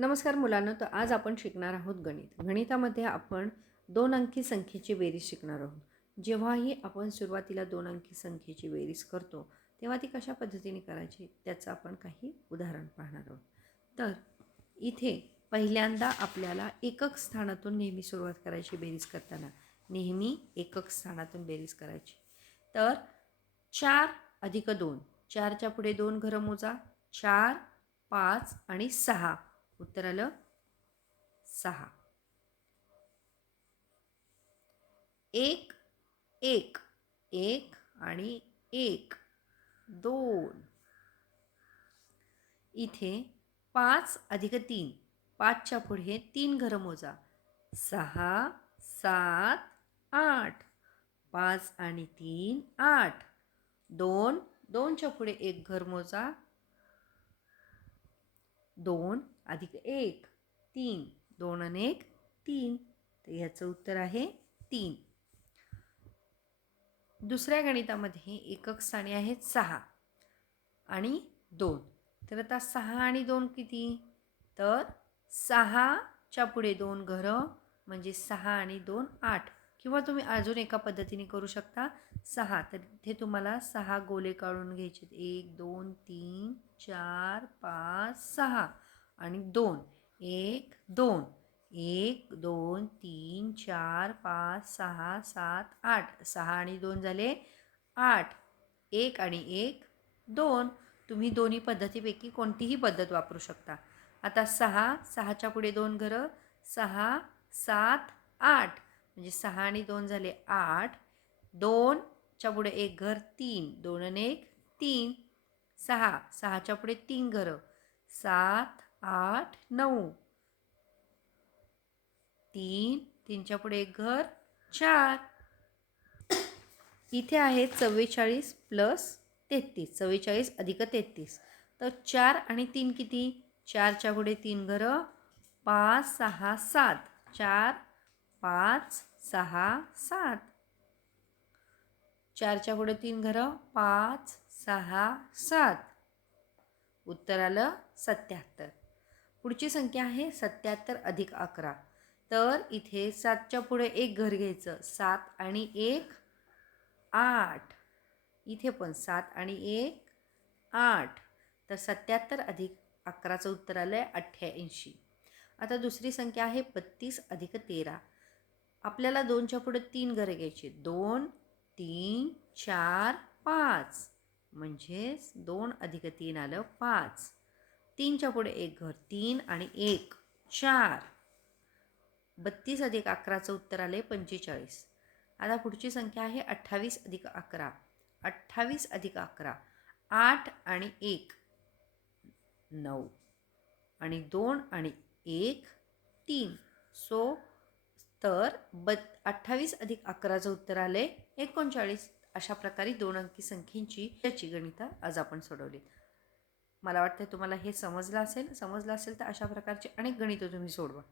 नमस्कार मुलांनो, तर आज आपण शिकणार आहोत गणित. गणितामध्ये आपण 2 अंकी संख्येची बेरीज शिकणार आहोत. जेव्हाही आपण सुरुवातीला 2 अंकी संख्येची बेरीज करतो, तेव्हा ती कशा पद्धतीने करायची त्याचं आपण काही उदाहरण पाहणार आहोत. तर इथे पहिल्यांदा आपल्याला एकक स्थानातून नेहमी सुरुवात करायची बेरीज करताना. नेहमी एकक स्थानातून बेरीज करायची. तर 4 अधिक 2, 4च्या पुढे 2 घरं मोजा. 4, 5 आणि 6. उत्तर आलं 6. 1, 1, 1 आणि 1, 2. इथे 5 अधिक 3, 5च्या पुढे 3 घरं मोजा. 6, 7, 8. 5 आणि 3, 8. 2, 2च्या पुढे 1 घर मोजा. 2 अधिक 1, 3. 2 आणि 1, 3. तर ह्याचं उत्तर आहे 3. दुसऱ्या गणितामध्ये एकक स्थानी आहेत 6 आणि 2. तर आता 6 आणि 2 किती? तर 6च्या पुढे 2 घरं म्हणजे 6 आणि 2, 8. किंवा तुम्ही अजून एका पद्धतीने करू शकता. 6 तर इथे तुम्हाला 6 गोले काढून घ्यायचे. 1, 2, 3, 4, 5, 6 आणि 2. 1, 2. 1, 2, 3, 4, 5, 6, 7, 8. 6 आणि 2 झाले 8. 1 आणि 1, 2. तुम्ही दोन्ही पद्धतीपैकी कोणतीही पद्धत वापरू शकता. आता 6च्या पुढे 2 घरं. 6, 7, 8. म्हणजे 6 आणि 2 झाले 8. 2च्या पुढे 1 घर. 3. 2 आणि 1, 3. 6च्या पुढे 3 घरं. 7, 8, 9. 3. 3च्या पुढे 1 घर. 4. इथे आहे 44 प्लस 33. 44 अधिक 33. तर 4 आणि 3 किती? 4च्या पुढे 3 घरं. 5, 6, 7. 4, 5, 6, 7. 4च्या पुढे 3 घरं. 5, 6, 7. उत्तर आलं 77. पुढची संख्या आहे 77 अधिक 11. तर इथे 7च्या पुढे 1 घर घ्यायचं. 7 आणि 1, 8. इथे पण 7 आणि 1, 8. तर 77 अधिक 11चं उत्तर आलं आहे 88. आता दुसरी संख्या आहे 32 अधिक 13. आपल्याला 2च्या पुढे 3 घरं घ्यायची. 2, 3, 4, 5. म्हणजेच 2 अधिक 3 आलं 5. 3च्या पुढे 1 घर. 3 आणि 1, 4. 32 अधिक 11चं उत्तर आले 45. आता पुढची संख्या आहे 28 अधिक 11. 28 अधिक 11. 8 आणि 1, 9. आणि 2 आणि 1, 3. तर 28 अधिक 11चं उत्तर आले 39. अशा प्रकारे 2 अंकी संख्येची याची गणितं आज आपण सोडवली. मला वाटतं तुम्हाला हे समजलं असेल तर अशा प्रकारचे अनेक गणितं तुम्ही सोडवा.